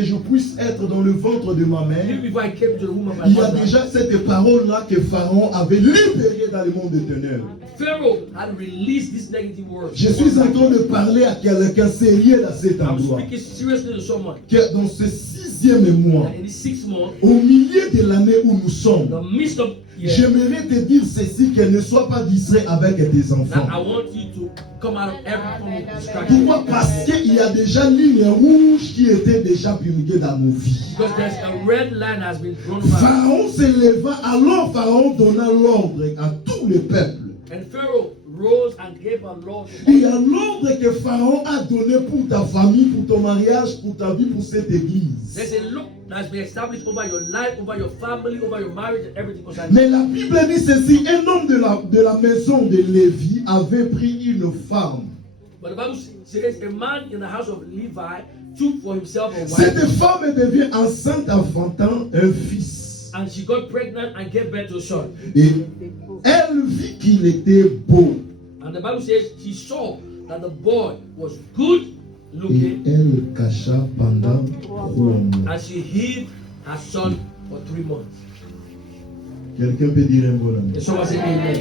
que je puisse être dans le ventre de ma mère, Even before I came to the womb of my il y a mother, déjà cette parole-là que Pharaon avait libérée dans le monde des ténèbres. Pharaoh had released this negative word. Je suis en train de parler à quelqu'un sérieux dans cet I'm endroit. speaking seriously to someone. Que dans ce 6e mois, In the 6th month, au milieu de l'année où nous sommes, the midst of year, j'aimerais te dire ceci, qu'elle ne soit pas distrait avec tes enfants. that I want you to come out of every form of distraction. Pourquoi? Parce qu'il y a déjà une ligne rouge qui était déjà promulguée dans nos vies. Because there's a red line has been drawn over. Pharaon s'éleva, alors Pharaon donna l'ordre à tout le peuple. And Pharaoh rose and gave a law. Il y a l'ordre que Pharaon a donné pour ta famille, pour ton mariage, pour ta vie, pour cette église. There's a law that's been established over your life, over your family, over your marriage, and everything concerning. Mais la Bible dit ceci, un homme de la maison de Lévi avait pris une femme. But the Bible says a man in the house of Levi took for himself a wife, Cette femme devient enceinte enfantant un fils. and she got pregnant and gave birth to a son. Et elle vit qu'il était beau. And the Bible says she saw that the boy was good Et looking, elle cacha pendant 3 mois. and she hid her son for 3 months. Quelqu'un peut dire un bon amen. And someone said amen.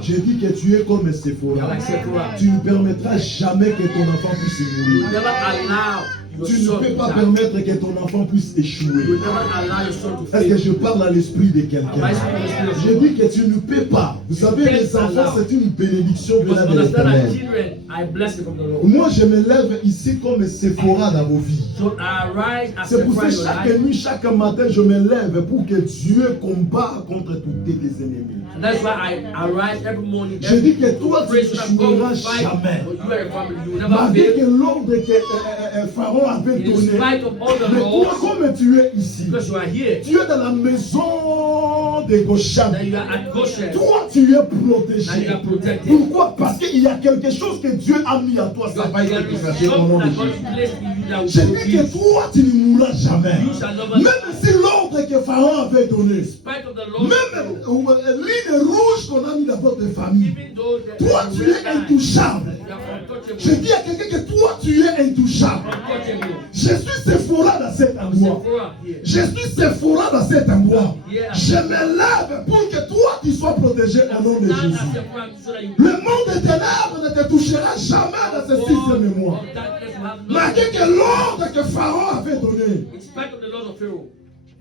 J'ai dit que tu es comme You're Sephora. like Sephora. Tu ne permettras jamais que ton enfant puisse You mourir. never allow your Tu ne son peux to pas die. permettre que ton enfant puisse You échouer. never allow your son to Est-ce que fail. je parle à l'esprit de Am I quelqu'un? speaking to the spirit of Je someone? dis que tu ne peux pas. Vous savez, les enfants, c'est une bénédiction You must venant de understand that l'Éternel. children are a blessing from the Lord. Moi, je me lève ici comme Sephora dans vos vies. So I arise as C'est pour ça Sephora que in your chaque life. nuit, chaque matin, je me lève pour que Dieu combat contre tous tes ennemis. And that's why I arise every morning. Je dis que toi, tu Praise ne God, God will joueras fight jamais. for you and your family. You will never Malgré fail. que l'ordre que Pharaon avait In donné. spite of all the Mais toi, laws, comme tu es ici, because you are here, tu es dans la maison de Goshen. that you are at Goshen, Toi, tu es that protégé. you are protected. Pourquoi? Parce qu'il y a quelque chose que Dieu a mis à toi. Ça va There être is effacé au nom something de that God Jésus. placed in you that will Je dis be que toi, tu ne mourras jamais. You shall never Même si l'ordre que Pharaon avait donné, In spite of the laws, même ligne rouge qu'on a mis dans votre famille, even though there toi, is tu red es line, intouchable. you are untouchable. Je dis à quelqu'un que toi, tu es intouchable. Untouchable. Je suis Sephora dans cet endroit. Sephora here. Je suis Sephora dans cet endroit. Je me lève pour que toi, tu sois protégé au nom de Stand as Jésus. Sephora so that you Le monde des ténèbres ne te touchera jamais dans ce 6e mois. of darkness will have no Malgré que l'ordre que Pharaon avait donné, in spite of the laws of Pharaoh.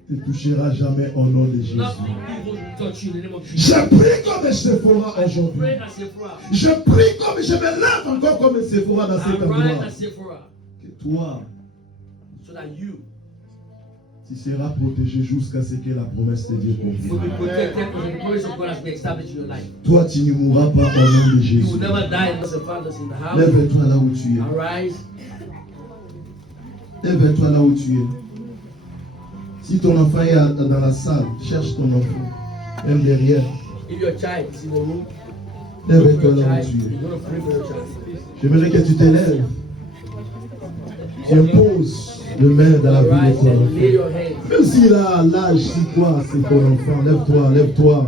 ne te touchera jamais au nom de Jésus. Nothing evil will touch you in the name of Jesus. Je prie comme Sephora aujourd'hui. Pray as Sephora. Je prie comme je me lève encore comme Sephora dans cet Arise endroit. as Sephora. Que toi, So that you tu seras protégé jusqu'à ce que la promesse de Dieu will confirme. be protected because the promise of God has been established in your life. Toi, tu ne mourras pas au nom de You will Jésus. never die unless the Father's in the house. Lève-toi là où tu es. Arise. Lève-toi là où tu es. Si ton enfant est dans la salle, cherche ton enfant. Même derrière. If your child is in the room, Lève-toi your là où child, tu es. you're going to pray for your child. J'aimerais que tu te lèves. Tu imposes le main dans la vie de Arise ton and lay enfant. your hands. Même s'il a l'âge, c'est quoi, c'est ton enfant. Lève-toi, lève-toi.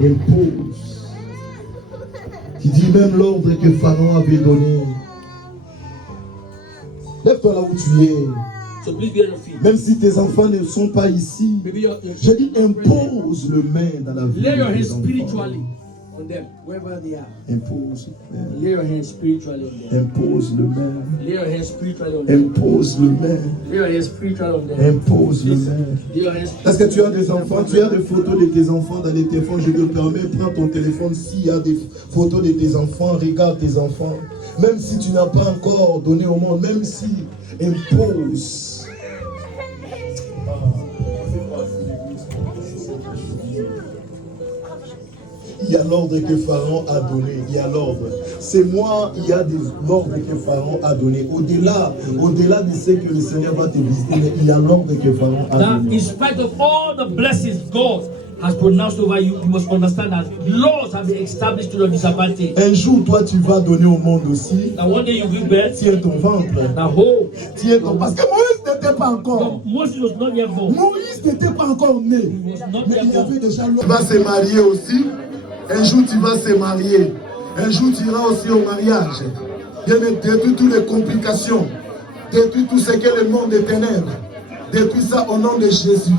Impose. Tu dis même l'ordre que Pharaon avait donné. Lève-toi là où tu es. So please be on your feet. Même si tes enfants ne sont pas ici, Maybe your je dis impose le main dans la vie lay your de hands tes enfants. spiritually on them, wherever they are. Impose le main. Lay your hands spiritually on them. Impose le main. Lay your hands spiritually on them. Impose le main. Lay your hands spiritually on them. Impose le main. Lay your hands. Est-ce que tu as des enfants? Tu as des photos de tes enfants dans les téléphones? Je te permets, prends ton téléphone. S'il y a des photos de tes enfants, regarde tes enfants. Même si tu n'as pas encore donné au monde, même si impose. Il y a l'ordre que Pharaon a donné. Il y a l'ordre. C'est moi, il y a des ordres que Pharaon a donné. Au-delà de ce que le Seigneur va te visiter, mais il y a l'ordre que Pharaon a Now, donné. in spite of all the blessings God has pronounced over you, you must understand that laws have been established to your disadvantage. Un jour, toi, tu vas donner au monde aussi. Now, one day you give birth. Tiens ton ventre. Now, hold. Tiens ton... Parce que Moïse n'était pas encore. No, Moses was not yet born. Moïse n'était pas encore né. He was not Mais yet il y born. avait déjà l'ordre. Tu vas se marier aussi. Un jour, tu vas se marier. Un jour, tu iras aussi au mariage. Bien détruire toutes les complications. Détruis tout ce que le monde des ténèbres. Détruis ça au nom de Jésus.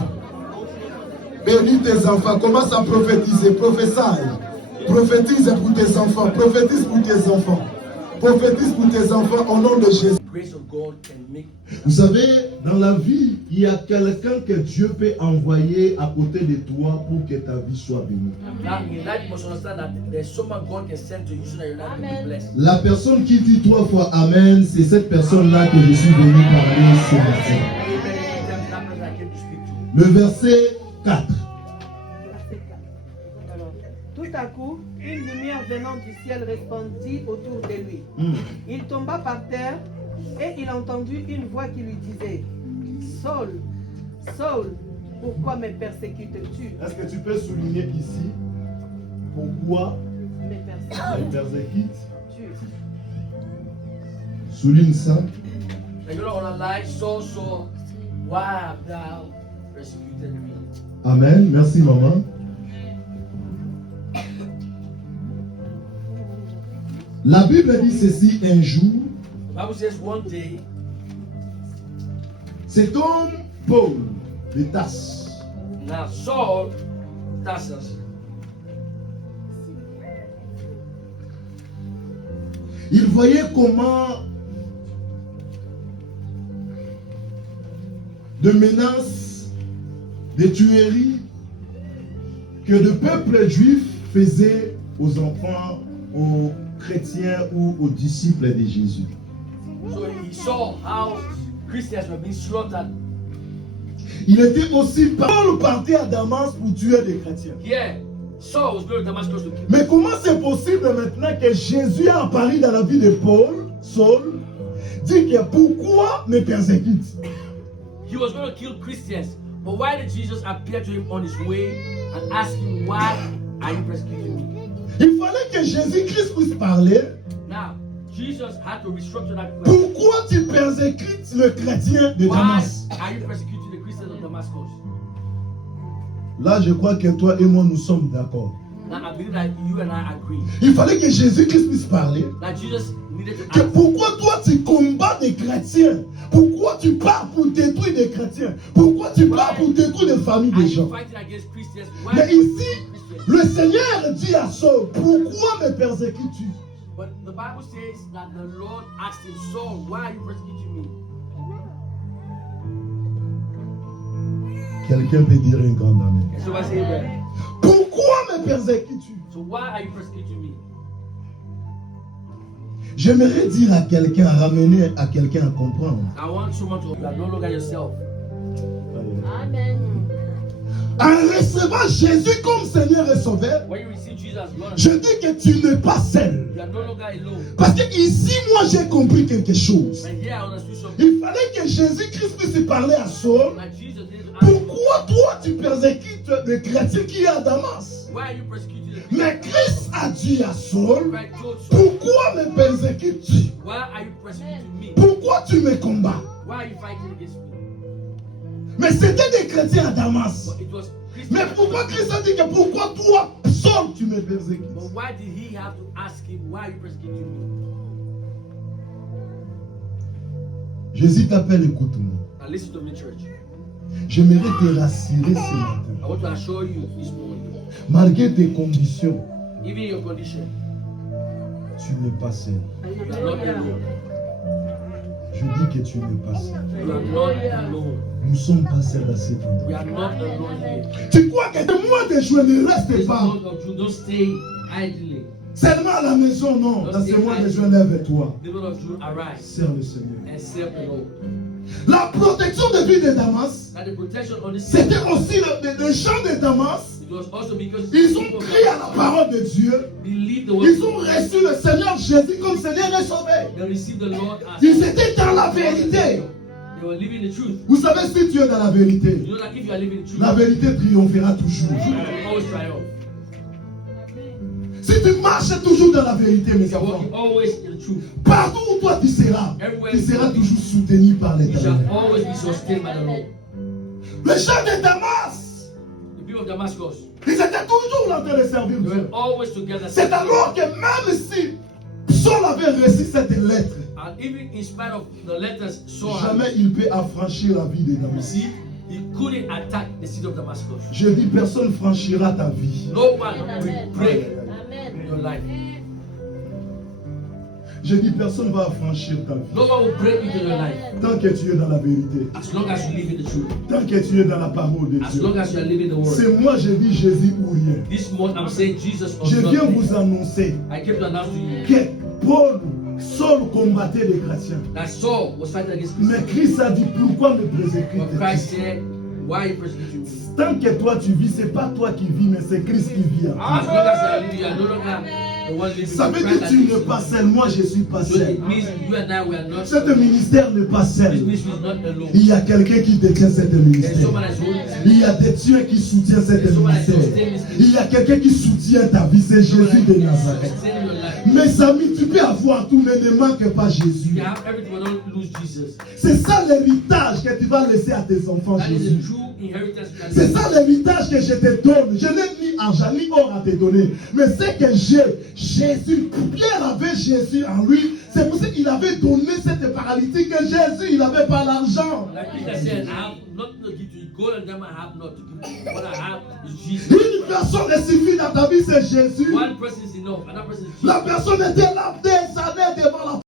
Bénis tes enfants. Commence à prophétiser. Prophétise. Prophétise pour tes enfants. Prophétise pour tes enfants. Prophétise pour tes enfants au nom de Jésus. Vous savez, dans la vie, il y a quelqu'un que Dieu peut envoyer à côté de toi pour que ta vie soit bénie. La personne qui dit 3 fois Amen, c'est cette personne-là que je suis venu parler ce matin. Le verset 4. Alors, tout à coup, une lumière venant du ciel répandit autour de lui. Il tomba par terre et il entendit une voix qui lui disait: Saul, Saul, pourquoi me persécutes-tu? Est-ce que tu peux souligner ici pourquoi Me il persécute? persécutes-tu? Souligne ça. Amen. Merci maman. La Bible dit ceci: un jour, Bible says one day, cet homme Paul de Tarse, now Saul, Tarsus, il voyait comment de menaces, de tueries que le peuple juif faisait aux enfants, aux chrétiens ou aux disciples de Jésus. so he saw how Christians were being slaughtered. Il était aussi Paul partait à Damas pour tuer des chrétiens. Here, Saul was going to Damascus to kill. Mais comment c'est possible maintenant que Jésus a apparu dans la vie de Paul, Saul, dit que pourquoi me persécute? He was going to kill Christians, but why did Jesus appear to him on his way and ask him, why are you persecuting me? Il fallait que Jésus-Christ puisse parler. Now, Jesus had to restructure that question. Pourquoi tu persécutes le chrétien de Why Damas? are you persecuting the Christians of Damascus? Là, je crois que toi et moi, nous sommes d'accord. Now, I believe that you and I agree Il fallait que Jésus-Christ puisse parler. that Jesus needed to Que ask, pourquoi toi tu combats des chrétiens? Pourquoi tu pars pour détruire des chrétiens? Pourquoi tu pars pour détruire les familles are des you gens? fighting against Christians? Why Mais are you ici, persecuting Christians? le Seigneur dit à Saul, pourquoi me persécutes-tu? But the Bible says that the Lord asked him, Saul, why are you persecuting me? Quelqu'un peut dire un grand amen. And so I say, amen. Pourquoi me persécutes-tu? So why are you persecuting me? J'aimerais dire à quelqu'un, ramener à quelqu'un à comprendre. I want someone to, you are no longer yourself. En recevant Jésus comme Seigneur et Sauveur, When you receive Jesus as Lord, je dis que tu n'es pas seul. you are no longer alone. Parce que ici, moi, j'ai compris quelque chose. But here I understood something. Il fallait que Jésus-Christ puisse parler à Saul. That Jesus needed to ask, Pourquoi toi tu persécutes les chrétiens qui est à Damas? why are you persecuting the Mais Christians? Christ a dit à Saul, Christ told Saul, pourquoi me persécutes-tu? why are you persecuting me? Pourquoi tu me combats? Why are you fighting against me? Mais c'était des chrétiens à Damas. It was Mais Christians. pourquoi Christ a dit que pourquoi toi, Saul, tu me persécutes? But why did he have to ask him, why are you persecuting me? Jésus t'appelle, écoute-moi. Now listen to me, church. J'aimerais te rassurer ce matin. I want to assure you this morning, Malgré tes conditions, even in your condition, tu n'es pas seul. you are not alone. Je dis que tu n'es pas seul. You are not alone. Nous ne sommes pas seuls à cet We endroit. are not alone here. Tu crois que le mois de juin ne reste This pas month of June, don't stay idly. seulement à la maison, non. Dans ce mois de juin, lève-toi. The month of June, arise Sers le Seigneur. and serve the Lord. La protection de vie de Damas, That the protection on this city, c'était aussi le chant de Damas. it was also because Ils ont crié à la parole de Dieu. believe the word. Ils ont reçu le Seigneur Jésus comme Seigneur et Sauveur. They received the Lord as Ils étaient dans la vérité. they were living the truth. Vous savez, si tu es dans la vérité, You know that if you are living the truth, la vérité triomphera toujours. you will always triumph. Si tu marches toujours dans la vérité, mes If you are enfants, walking always in the truth, partout où toi tu seras toujours soutenu par you shall l'Éternel. always be sustained by the Lord. Les gens de Damas, The people of Damascus, ils étaient toujours en train de servir they Dieu. were always together. C'est alors que même si Saul avait reçu cette lettre, And even in spite of the letters Saul had, jamais il peut affranchir la vie de you Damas. see, he couldn't attack the city of Damascus. Je dis, personne franchira ta vie. No one will break your life. Je dis, personne va affranchir ta vie. No one will break into your life Tant que tu es dans la vérité. as long as you live in the truth. Tant que tu es dans la parole de As Dieu. long as you are living the word. C'est moi, je dis Jésus ou rien. This month I'm saying Jesus or Je viens nothing. vous annoncer I came to announce to you que Paul, Saul combattait les chrétiens. that Saul was fighting against Mais Christians. Christ a dit, pourquoi me But persécutes-tu? Christ said, why you persecute me? Tant que toi tu vis, c'est pas toi qui vis, mais c'est Christ qui vit. en As toi. long as you are living, you are no longer the one living. Ça veut but dire Christ que that tu lives n'es in pas you. seul. Moi, je suis pas So seul. it means you and I we are not. Ce ministère n'est pas This seul. ministry is not alone. Il y a quelqu'un qui détient cette There's ministère. someone that's holding this Il y a des dieux qui soutiennent cette There's someone that's ministère. sustaining this Il y a quelqu'un qui soutient ta vie, c'est Jésus de Nazareth. sustaining your life. Mes amis, tu peux avoir tout, mais ne manque pas You Jésus. can have everything, but don't lose Jesus. C'est ça l'héritage que tu vas laisser à tes enfants, That is Jésus. the true inheritance you can C'est leave. ça l'héritage que je te donne. Je n'ai ni argent ni or à te donner. Mais c'est que j'ai Jésus. Pierre avait Jésus en lui. C'est pour ça qu'il avait donné cette paralytique que Jésus, il n'avait pas l'argent. Like Peter said, I have nothing to give to you. Go and them I have not to give you. What I have is Jesus. Une personne est suffit dans ta vie, c'est Jésus. One person is enough. Another person is Jesus. La personne était là des années devant la